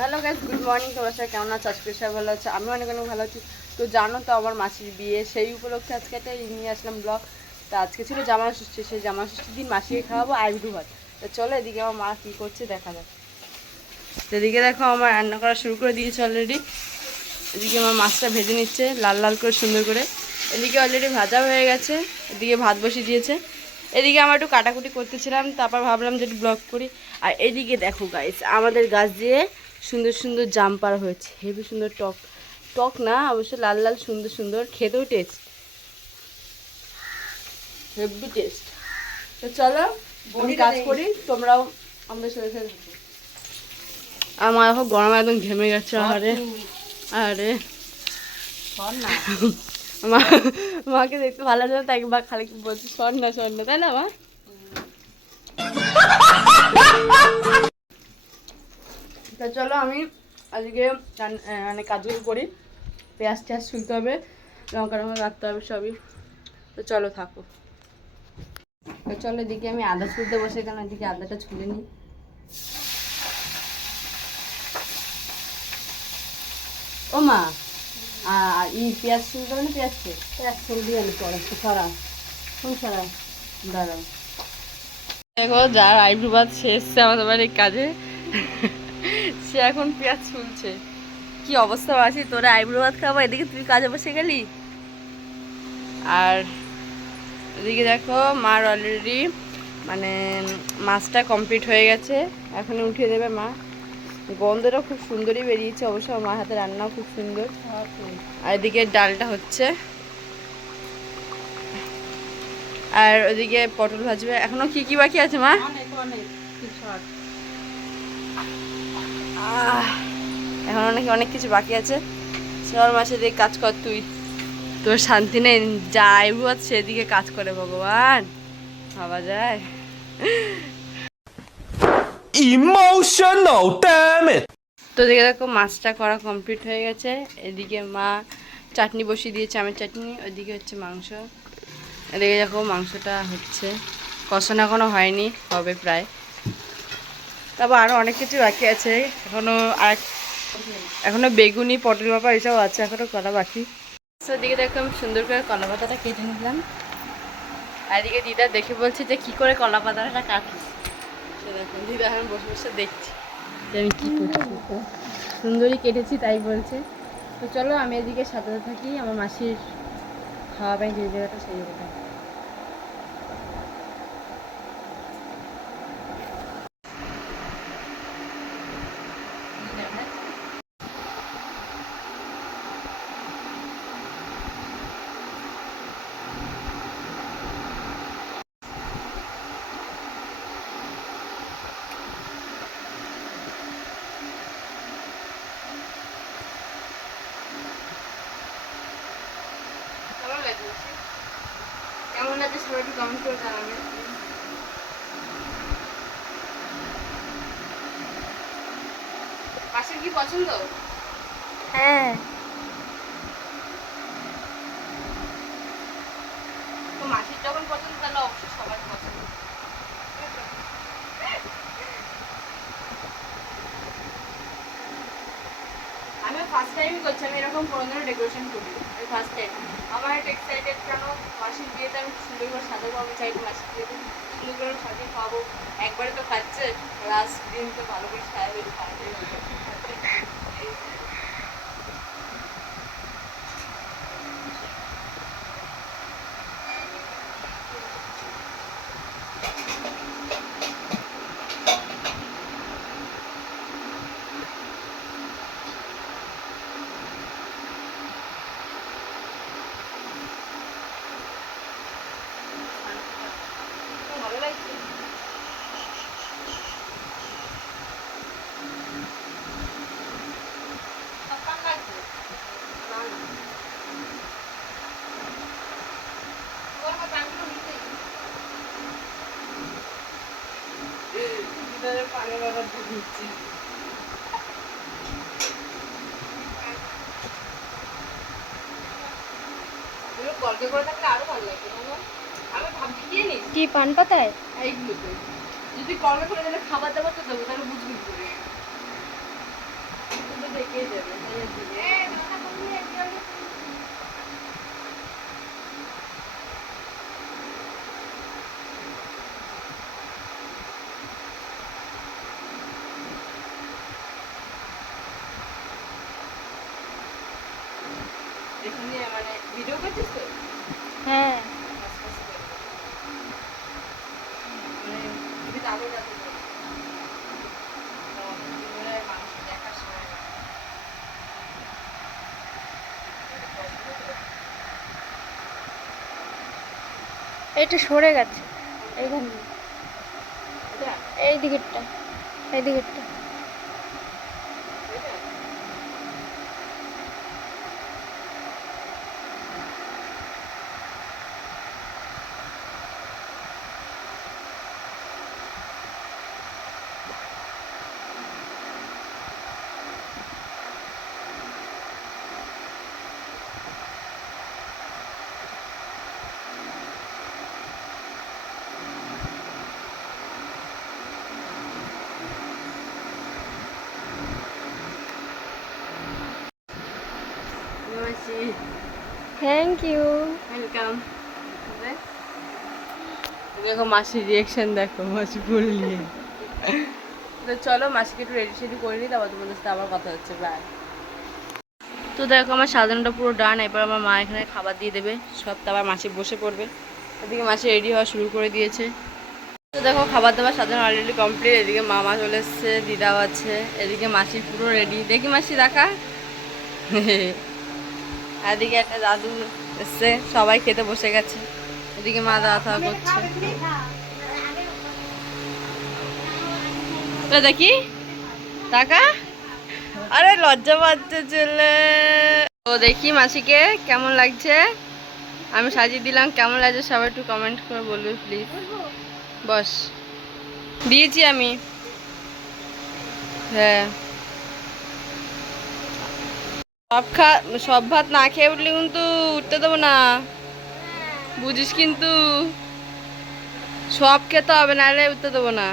Hello guys, good morning. তোমরা সবাই কেমন আছো? আজকে সবাই ভালো আছে, আমি অনেক অনেক ভালো আছি। তো জানো তো আমার মাসির বিয়ে, সেই উপলক্ষে আজকে একটা নিয়ে আসলাম ব্লগ। তো আজকে ছিল জামাই ষষ্ঠী, সেই জামাই ষষ্ঠীর দিন মাসিকে খাওয়াবো আইব্রু ভাত। তো চলো এদিকে আমার মা কী করছে দেখা যাক। এদিকে দেখো আমার রান্না করা শুরু করে দিয়েছে অলরেডি। এদিকে আমার মাছটা ভেজে নিচ্ছে লাল লাল করে সুন্দর করে। এদিকে অলরেডি ভাজা হয়ে গেছে, এদিকে ভাত বসিয়ে দিয়েছে। এদিকে আমরা একটু কাটাকুটি করতেছিলাম, তারপর ভাবলাম যে একটু ব্লগ করি। আর এদিকে দেখো গাইস, আমাদের গাছ দিয়ে সুন্দর সুন্দর জাম পাড়া হয়েছে, হেবি সুন্দর। টক টক না অবশ্য, লাল লাল সুন্দর সুন্দর, খেতেও টেস্ট, হেভি টেস্ট। তো চলো আমি কাজ করি, তোমরাও আমাদের সাথে সাথে থাকো। আমার এখন গরমে একদম ঘেমে গেছে। আরে আরে মাকে দেখতে ভালো লাগে, তাই বা খালি বলছি স্বর্ণা স্বর্ণা, তাই না মা? তো চলো আমি আজকে মানে কাজগুলো করি। পেঁয়াজ টেয়াজ ছুলতে হবে, লঙ্কা টঙ্কা কাটতে হবে সবই। তো চলো থাকো। তো চলো এদিকে আমি আদা ছুলতে বসে, কেন এদিকে আদাটা ছুলে নিই। ও মা, আর পেঁয়াজ ছুলতে হবে না? পেঁয়াজ ছুল দিয়ে আমি পরে সরা কোন সরা দাঁড়াও। দেখো যার আইব্রু ভাত সে এসছে আমাদের বাড়ির কাজে, সে এখন পেঁয়াজ ছুলছে। কি অবস্থা বাসি, তোরা আইব্রু ভাত খাবো, এদিকে তুই কাজে বসে গেলি। আর এদিকে দেখো মার অলরেডি মানে মাছটা কমপ্লিট হয়ে গেছে, এখন উঠিয়ে দেবে মা। গন্ধটা খুব সুন্দরই বেরিয়েছে, অবশ্য আমার হাতে রান্নাও খুব সুন্দর। আর এদিকে ডালটা হচ্ছে, আর ওদিকে পটল ভাজবে। এখনো কি কি বাকি আছে মা? এখন অনেক অনেক কিছু বাকি আছে। চল মাসে দিকে কাজ কর তুই, তোর শান্তি নেই। যা আইবু সেদিকে কাজ করে, ভগবান ভাবা যায়। Emotional, damn it! তো দেখে দেখো মাছটা করা কমপ্লিট হয়ে গেছে। এদিকে মা চাটনি বসিয়ে দিয়েছে, আমের চাটনি। ওইদিকে হচ্ছে মাংস। এদিকে দেখো মাংসটা হচ্ছে, কষানো এখনো হয়নি, হবে প্রায়। তারপর আরও অনেক কিছু বাকি আছে এখনো বেগুনি পটল বাপা এসব আছে, এখনো করা বাকি। ওদিকে দেখো আমি সুন্দর করে কলা পাতাটা কেটে নিলাম। আর এদিকে দিদা দেখে বলছে যে কি করে কলা পাতাটা কাটি। দেখো দিদা এখন বসে বসে দেখছি যে আমি কী করছি। সুন্দরই কেটেছি তাই বলছে। তো চলো আমি এদিকে সাথে থাকি, আমার মাসির খাওয়া পাই যে জায়গাটা, সেই জায়গাটা। কেমন লাগছে সবাই একটু কমেন্ট করে জানাবে। মাসির কি পছন্দ? হ্যাঁ, তো মাসির যখন পছন্দ তাহলে অবশ্যই সবার পছন্দ। আমি ফার্স্ট টাইমই করছি, আমি এরকম কোনোদিনও ডেকোরেশন করি, আমি ফার্স্ট টাইম। আমার একটু এক্সাইটেড, কেন মাসির বিয়েতে আমি সুন্দর করে সাজাবো, আমি চাই মাসির বিয়েতে সুন্দর করে সাজিয়ে খাওয়াবো। একবারে তো খাচ্ছে, লাস্ট দিন তো ভালো করে সাজাবে, খাওয়াতেই হবে। ভালো লাগছে। সব লাগছে না না, তোমার প্যান্টগুলো নিতেই পানের অর্ডার দিয়ে দিচ্ছি। কলকে করে থাকলে আরো ভালো লাগবে। আমি ভাবছি কি জানিস, কি পান পাতায়? এইগুলোতে যদি কলকে করে দিলে খাবার দাবার তো দেবো, তাহলে বুঝবি কি করে। ঢেকে দেবে এখানে মানে ভিডিও করছিস তো হ্যাঁ মানে যদি আলো যাতে মানুষ দেখার সময় এটা সরে গেছে এইখানে এটা এই দিকেরটা এই দিকেরটা এটা মাসি থ্যাংক ইউ ওয়েলকাম দেখো মাসির রিয়াকশন দেখো মাসি বললি তো চলো মাসিকে একটু রেডি সেডি করে নিই তারপর তোমাদের সাথে আবার কথা হচ্ছে বাই তো দেখো আমার সাজানোটা পুরো ডান এবার আমার মা এখানে খাবার দিয়ে দেবে সব তারপর মাসি বসে পড়বে এদিকে মাসি রেডি হওয়া শুরু করে দিয়েছে তো দেখো খাবার দাবার সাজানো অলরেডি কমপ্লিট এদিকে মামা চলে এসছে দিদাও আছে এদিকে মাসি পুরো রেডি দেখি মাসি দেখা এদিকে একটা দাদু এসছে সবাই খেতে বসে গেছে এদিকে মা দাওয়া থাওয়া করছে তো দেখি টাকা আরে লজ্জা পাচ্ছে ছেলে ও দেখি মাসিকে কেমন লাগছে আমি সাজিয়ে দিলাম কেমন লাগছে সবাই একটু কমেন্ট করে বলবে প্লিজ বস দিয়েছি আমি হ্যাঁ সব ভাত না খেয়ে উঠলে কিন্তু উঠতে দেবো না বুঝিস কিন্তু সব খেতে হবে নাহলে উঠতে দেবো না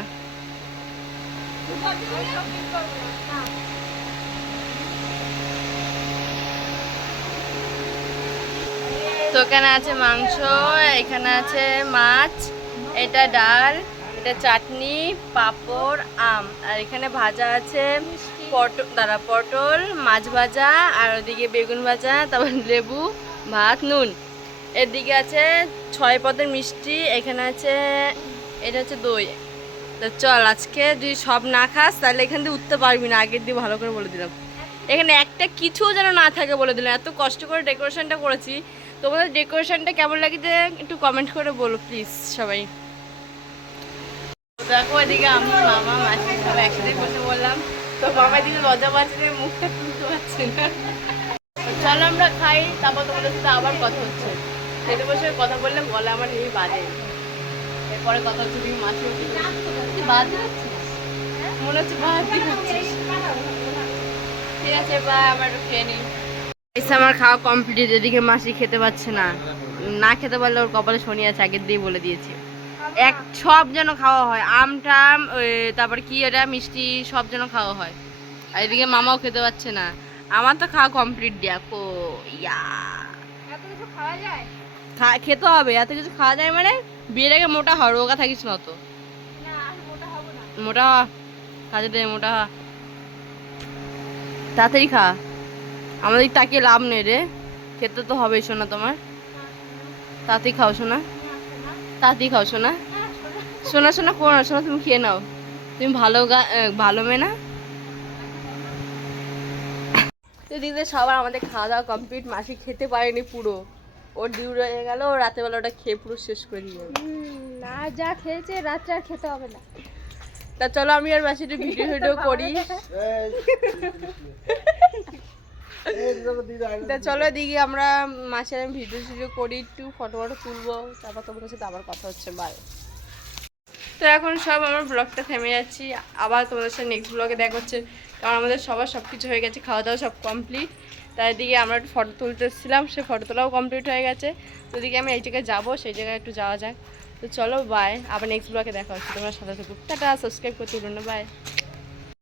তো এখানে আছে মাংস এখানে আছে মাছ এটা ডাল এটা চাটনি পাঁপড় আম আর এখানে ভাজা আছে পটল মাছ ভাজা আর ওদিকে বেগুন ভাজা তারপর লেবু ভাত নুন এদিকে আছে 6 পদের মিষ্টি এখানে আছে এটা হচ্ছে দই তো চল আজকে যদি সব না খাস তাহলে এখান দিয়ে উঠতে পারবি না আগের দিয়ে ভালো করে বলে দিলাম এখানে একটা কিছু যেন না থাকে বলে দিলাম এত কষ্ট করে ডেকোরেশনটা করেছি তোমাদের ডেকোরেশনটা কেমন লাগছে একটু কমেন্ট করে বলো প্লিজ সবাই দেখো এদিকে আমি মামা মাসি সবাই একসাথে বসে বললাম তো মামা দিকে লজ্জা পাচ্ছে মুখটা তুলতে পারছি না চলো আমরা খাই তারপর তোমাদের সাথে আবার কথা হচ্ছে খেতে বসে কথা বললে বলে আমার এই বাজে এরপরে কথা হচ্ছে তুমি মাসি তুই বাদ দিচ্ছিস মনে হচ্ছে বাদ দিচ্ছিস ঠিক আছে বা আমার একটু খেয়ে নিই এসে আমার খাওয়া কমপ্লিট এদিকে মাসি খেতে পাচ্ছে না না খেতে পারলে ওর কপালে শনি আছে আগের দিয়ে বলে দিয়েছি এক সব যেন খাওয়া হয় আম টাম তারপর কি এটা মিষ্টি সব যেন খাওয়া হয় আর এদিকে মামাও খেতে পাচ্ছে না আমার তো খাওয়া কমপ্লিট দেখো ইয়া এত কিছু খাওয়া যায় খেতে হবে এত কিছু খাওয়া যায় মানে বিয়ের আগে মোটা হ রোগা থাকিস না তো না আমি মোটা হব না মোটা হ কাজে দে মোটা হ তাড়াতাড়ি খা আমাদের তাকিয়ে লাভ নেই রে খেতে তো হবেই শোনা তোমার তাড়াতাড়ি খাও শোনা তাড়াতাড়ি খাও শোনা শোনা শোনা করো না শোনা তুমি খেয়ে নাও তুমি ভালো মেয়ে না এদিকে সবার আমাদের খাওয়া দাওয়া কমপ্লিট মাসি খেতে পারেনি পুরো ওর ডিউটি হয়ে গেল ও রাতেবেলা ওটা খেয়ে পুরো শেষ করে দিয়ে না যা খেয়েছে রাত্রে আর খেতে হবে না তা চলো আমি আর মাসি ভিডিও করি তা চলো দিকে আমরা মাসে আমি ভিডিও করি একটু ফটো তুলবো তারপর তোমাদের সাথে আবার কথা হচ্ছে বাই তো এখন সব আমার ব্লগটা থেমে যাচ্ছি আবার তোমাদের সাথে নেক্সট ব্লগে দেখা হচ্ছে কারণ আমাদের সবার সব কিছু হয়ে গেছে খাওয়া দাওয়া সব কমপ্লিট তাই দিকে আমরা একটু ফটো তুলতে এসেছিলাম সে ফটো তোলাও কমপ্লিট হয়ে গেছে তো দিকে আমি এই জায়গায় যাবো সেই জায়গায় একটু যাওয়া যাক তো চলো বাই আবার নেক্সট ব্লগে দেখা হচ্ছে তোমরা সাথে থাকুক টাটা সাবস্ক্রাইব করতে ভুলো না বাই